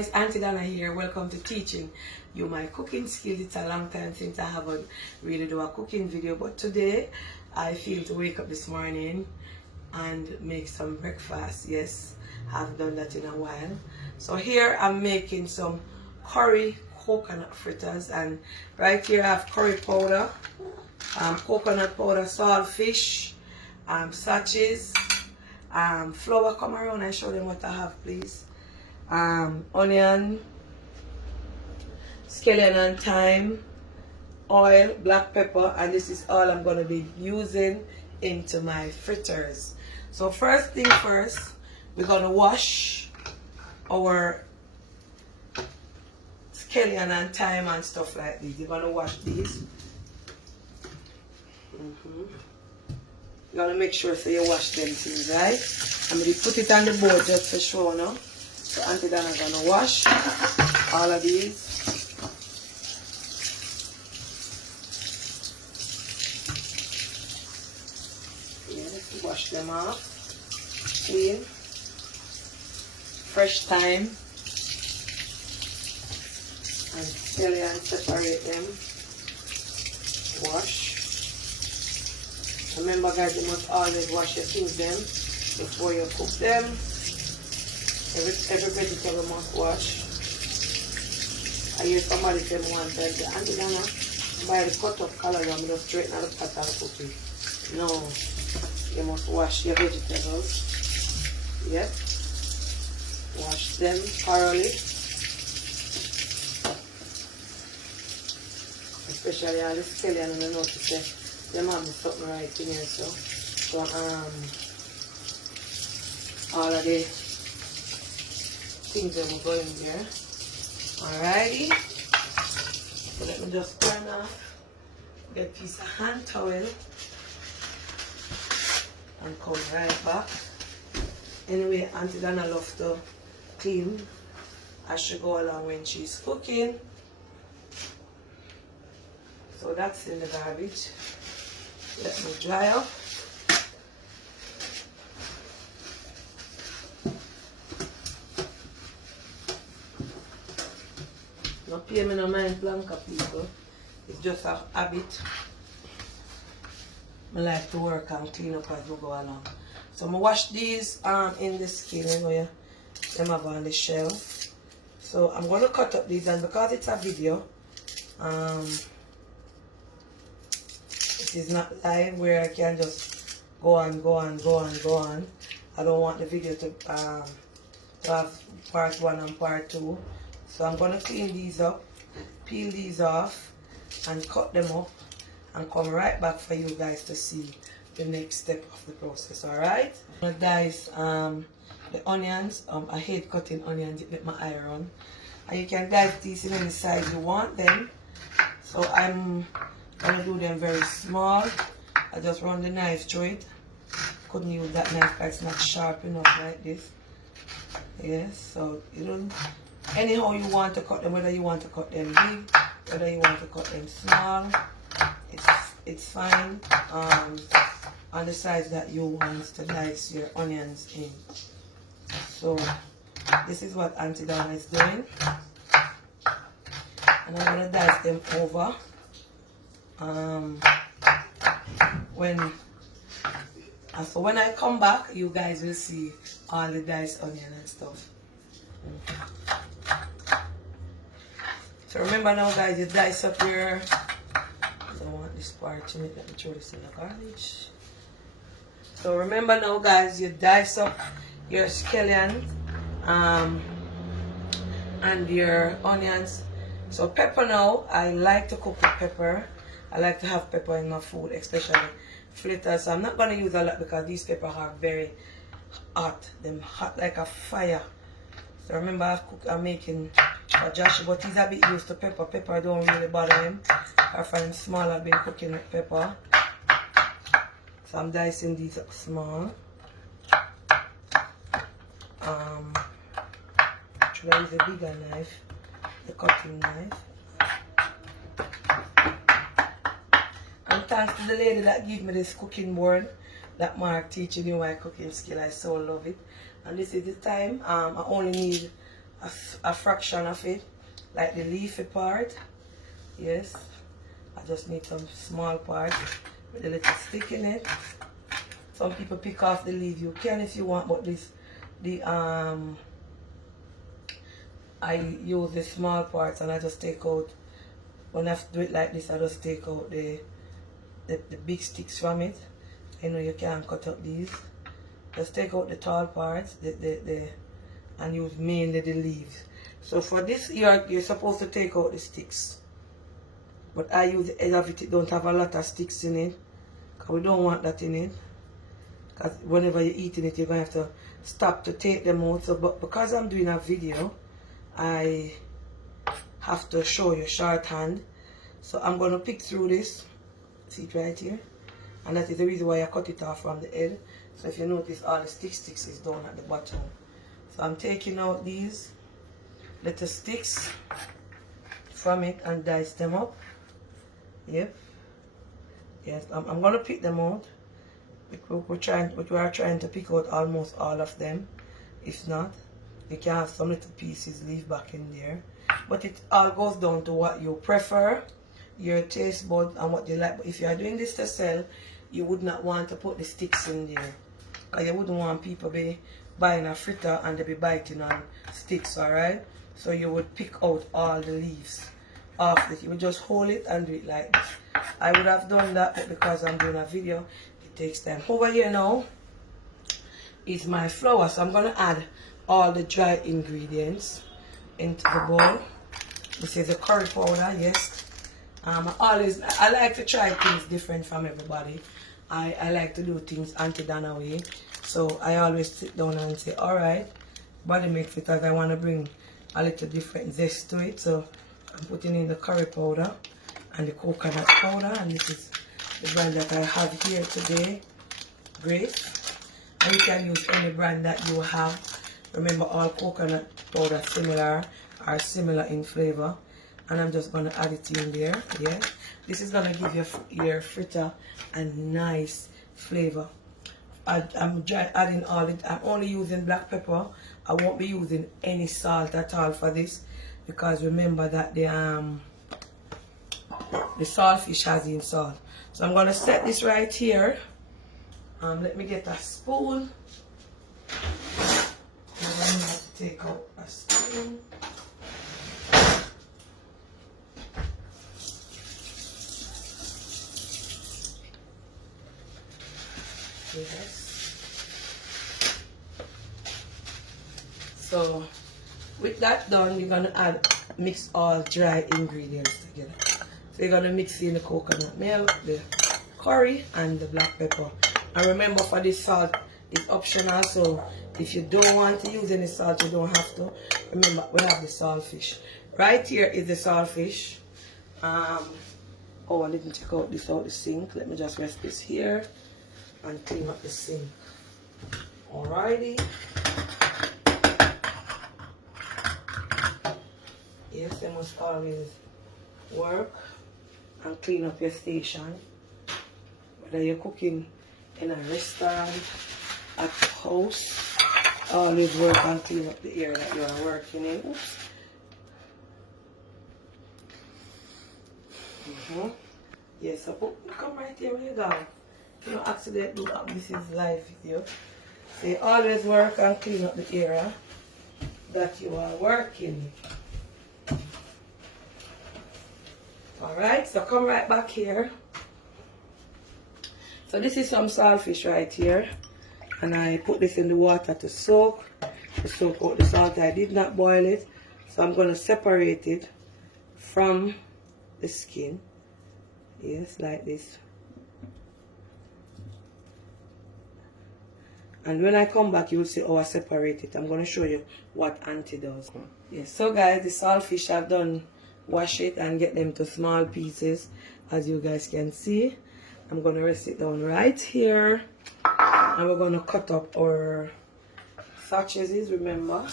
It's Auntie Donna here. Welcome to teaching you my cooking skills. It's a long time since I haven't really do a cooking video, but today I feel to wake up this morning and make some breakfast. Yes, I haven't done that in a while. So here I'm making some curry coconut fritters, and right here I have curry powder, coconut powder, saltfish, sachets, flour. Come around and show them what I have, please. Onion, scallion and thyme, oil, black pepper, and this is all I'm going to be using into my fritters. So first thing first, we're going to wash our scallion and thyme and stuff like this. You're going to wash these. You gotta make sure so you wash them things, right? I'm gonna put it on the board just for show now. So Auntie Donna gonna wash all of these. Yes, wash them off. Clean. Fresh thyme. And scallion, separate them. Wash. Remember guys, you must always wash your things them before you cook them. Every vegetable must wash. I hear somebody say one time, Auntie Donna, buy the cut up color, I'm just straighten out the pot and cook it. No, you must wash your vegetables. Yep. Wash them thoroughly. Especially all the scallion, and you know to say them have something right in here, so all of the things that will go in there. Alrighty, so let me just turn off, get a piece of hand towel and come right back. Anyway, Auntie Donna loves to clean as she go along when she's cooking, so that's in the garbage. Let me dry up. No pay me no mind blanca people. It's just a habit. I like to work and clean up as we go along. So I wash these in the skin, you know, them have on the shell. So I'm gonna cut up these, and because it's a video, it is not live where I can just go on. I don't want the video to have part 1 and part 2. So I'm going to clean these up, peel these off, and cut them up, and come right back for you guys to see the next step of the process, alright? Guys, the onions, I hate cutting onions, it makes my eye run. And you can dice these in any size you want them. So I'm going to do them very small. I just run the knife through it. Couldn't use that knife because it's not sharp enough like this. Yes, so you don't, anyhow you want to cut them, whether you want to cut them big, whether you want to cut them small, it's fine. On the size that you want to dice your onions in. So this is what Auntie Donna is doing. And I'm going to dice them over. So when I come back, you guys will see all the diced onion and stuff. So remember now guys, you dice up your, I don't want this part to make, let me throw this in the garbage. So remember now guys, you dice up your scallion and your onions. So pepper now, I like to cook with pepper. I like to have pepper in my food, especially fritters. So I'm not going to use a lot because these peppers are very hot. They're hot like a fire. So remember I'm making for Josh, but he's a bit used to pepper. Pepper don't really bother him. I find him small, I've been cooking with pepper. So I'm dicing these up small. Should I use a bigger knife? The cutting knife. And thanks to the lady that gave me this cooking board that Mark teaching you my cooking skill. I so love it. And this is the time. I only need a fraction of it, like the leafy part. Yes, I just need some small part with a little stick in it. Some people pick off the leaf. You can if you want, but I use the small parts and I just take out. When I do it like this, I just take out the big sticks from it. You know, you can't cut up these. Just take out the tall parts, and use mainly the leaves. So for this, you're supposed to take out the sticks. But I use the edge of it. It don't have a lot of sticks in it, because we don't want that in it. Because whenever you're eating it, you're going to have to stop to take them out. So, but because I'm doing a video, I have to show you shorthand. So I'm going to pick through this. See it right here? And that is the reason why I cut it off from the end. So if you notice, all the sticks is down at the bottom. So I'm taking out these little sticks from it and dice them up. Yep. Yes, I'm going to pick them out. We are trying to pick out almost all of them. If not, you can have some little pieces leave back in there. But it all goes down to what you prefer, your taste bud, and what you like. But if you are doing this to sell, you would not want to put the sticks in there, because you wouldn't want people be buying a fritter and they be biting on sticks, alright? So you would pick out all the leaves off it. You would just hold it and do it like this. I would have done that, but because I'm doing a video, it takes time. Over here now is my flour. So I'm going to add all the dry ingredients into the bowl. This is the curry powder, yes. I like to try things different from everybody. I like to do things Auntie Dana way. So I always sit down and say, alright, body mix, because I want to bring a little different zest to it. So I'm putting in the curry powder and the coconut powder, and this is the brand that I have here today, Grace. And you can use any brand that you have. Remember, all coconut powder are similar in flavor. And I'm just going to add it in there. Yeah, this is going to give your fritter a nice flavor. I'm adding all it. I'm only using black pepper. I won't be using any salt at all for this, because remember that the saltfish has in salt. So I'm going to set this right here. Let me get a spoon. I'm going to have to take out a spoon. Yes. So with that done, you're gonna mix all dry ingredients together. So you're gonna mix in the coconut milk, the curry, and the black pepper. And remember, for this salt, it's optional. So if you don't want to use any salt, you don't have to. Remember, we have the saltfish. Right here is the saltfish. Oh, I didn't take out this out the sink. Let me just rest this here and clean up the sink. Alrighty. Yes, you must always work and clean up your station. Whether you're cooking in a restaurant, at the house, always work and clean up the area that you are working in. Oops. Yes, so come right here where you go. You know, accident do that. This is live video. So you always work and clean up the area that you are working. Alright, so come right back here. So this is some saltfish right here. And I put this in the water to soak out the salt. I did not boil it. So I'm going to separate it from the skin. Yes, like this. And when I come back, you'll see how I separate it. I'm going to show you what Auntie does. Yes, so guys, the saltfish, I've done wash it and get them to small pieces, as you guys can see. I'm going to rest it down right here. And we're going to cut up our sausages, remember.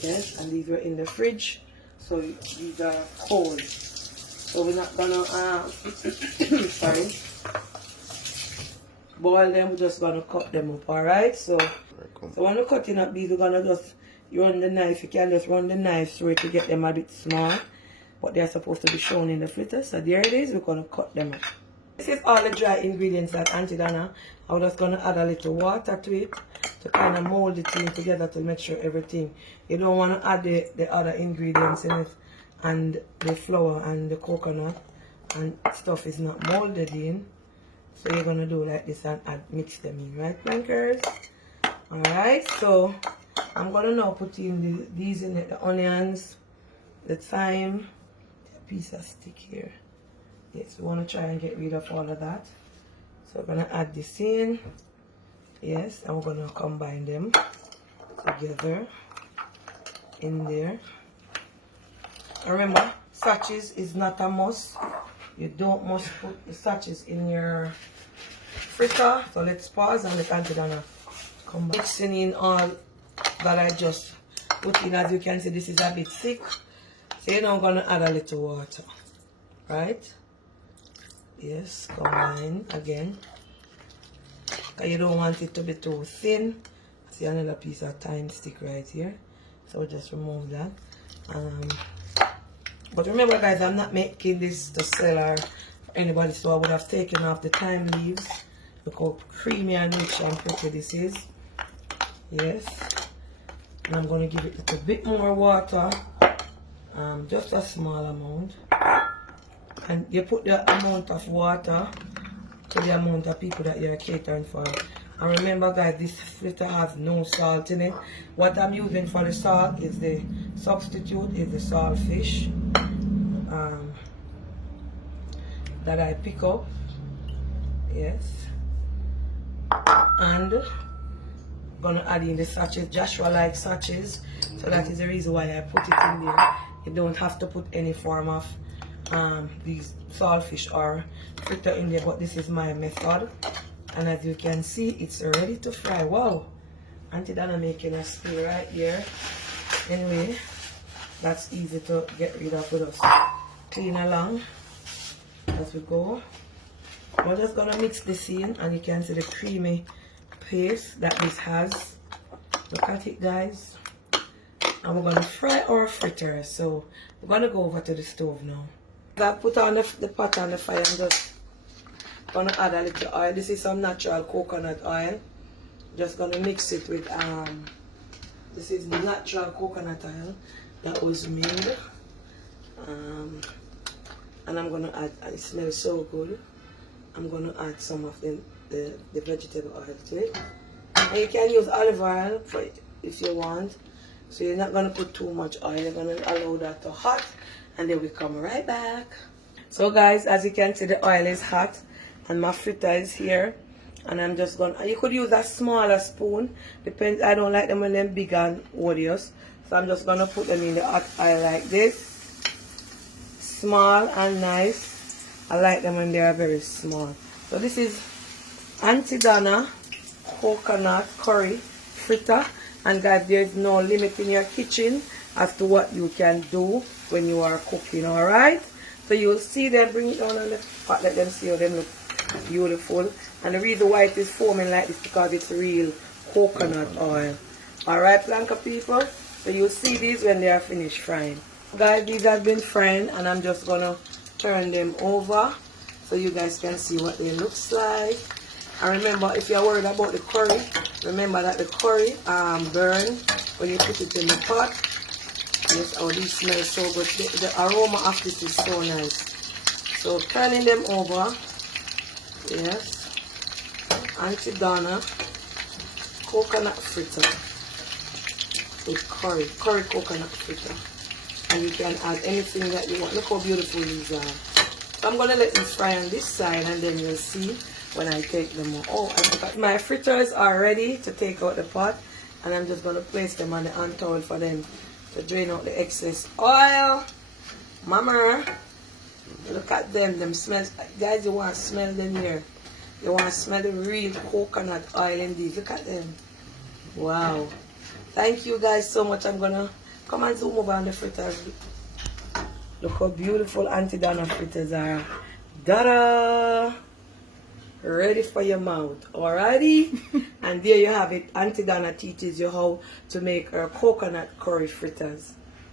Yes, and these were in the fridge. So these are cold. So we're not going to, sorry, boil them. We're just going to cut them up, alright? So when we're cutting up these, we're going to just you run the knife, you can just run the knife through it to get them a bit small. But they're supposed to be shown in the fritter. So there it is, we're going to cut them up. This is all the dry ingredients that Auntie Donna. I'm just going to add a little water to it to kind of mold it in together to make sure everything. You don't want to add the other ingredients in it and the flour and the coconut and stuff is not molded in. So you're going to do like this and mix them in, right, plankers? Alright, so I'm going to now put in these in it, the onions, the thyme, a piece of stick here. Yes, we want to try and get rid of all of that. So we're going to add this in. Yes, and we're going to combine them together in there. And remember, sachets is not a must. You don't must put the sachets in your fritter. So let's pause and let Auntie Donna come back. Mixing in all that I just put in. As you can see, this is a bit thick. So you're now going to add a little water. Right? Yes, combine again. Because you don't want it to be too thin. See another piece of thyme stick right here. So just remove that. But remember guys, I'm not making this to sell or for anybody, so I would have taken off the thyme leaves. Look how creamy and rich and pretty this is. Yes. And I'm going to give it a bit more water. Just a small amount. And you put the amount of water to the amount of people that you're catering for. And remember guys, this fritter has no salt in it. What I'm using for the salt is the substitute is the saltfish that I pick up. Yes. And gonna add in the sachets. Joshua likes sachets, so that is the reason why I put it in there. You don't have to put any form of these saltfish or fritter in there, but this is my method. And as you can see, it's ready to fry. Wow, Auntie Donna making a spill right here. Anyway, that's easy to get rid of with us. Clean along as we go. We're just gonna mix this in, and you can see the creamy paste that this has. Look at it guys. And we're gonna fry our fritters. So we're gonna go over to the stove now. I put on the pot on the fire and just gonna add a little oil. This is some natural coconut oil. Just gonna mix it with this is natural coconut oil that was made. And I'm gonna add, it smells so good. I'm gonna add some of the vegetable oil to it. And you can use olive oil for it if you want. So you're not gonna put too much oil. You're gonna allow that to hot, and then we come right back. So guys, as you can see, the oil is hot and my fritter is here, and I'm just gonna, you could use a smaller spoon, depends. I don't like them when they're big and odious, so I'm just gonna put them in the hot oil like this, small and nice. I like them when they are very small. So this is Auntie Donna coconut curry fritter. And guys, there's no limit in your kitchen as to what you can do when you are cooking, alright? So you'll see them, bring it down on the pot, let them see how them look beautiful. And the reason why it is foaming like this because it's real coconut oil. Alright, Planka people? So you'll see these when they are finished frying. Guys, these have been frying, and I'm just gonna turn them over so you guys can see what they looks like. And remember, if you're worried about the curry, remember that the curry burn when you put it in the pot. Yes, oh, these smell so good. The aroma of this is so nice. So turning them over. Yes. Auntie Donna coconut fritter with curry coconut fritter. And you can add anything that you want. Look how beautiful these are. So I'm gonna let these fry on this side, and then you'll see when I take them out. Oh, I forgot. My fritters are ready to take out the pot, and I'm just going to place them on the hand towel for them to drain out the excess oil. Mama, look at them. Them smells. Guys, you want to smell them here. You want to smell the real coconut oil in these. Look at them. Wow. Thank you guys so much. I'm going to come and zoom over on the fritters. Look how beautiful Auntie Donna fritters are. Ta-da! ready for your mouth. Alrighty? And there you have it. Auntie Donna teaches you how to make her coconut curry fritters.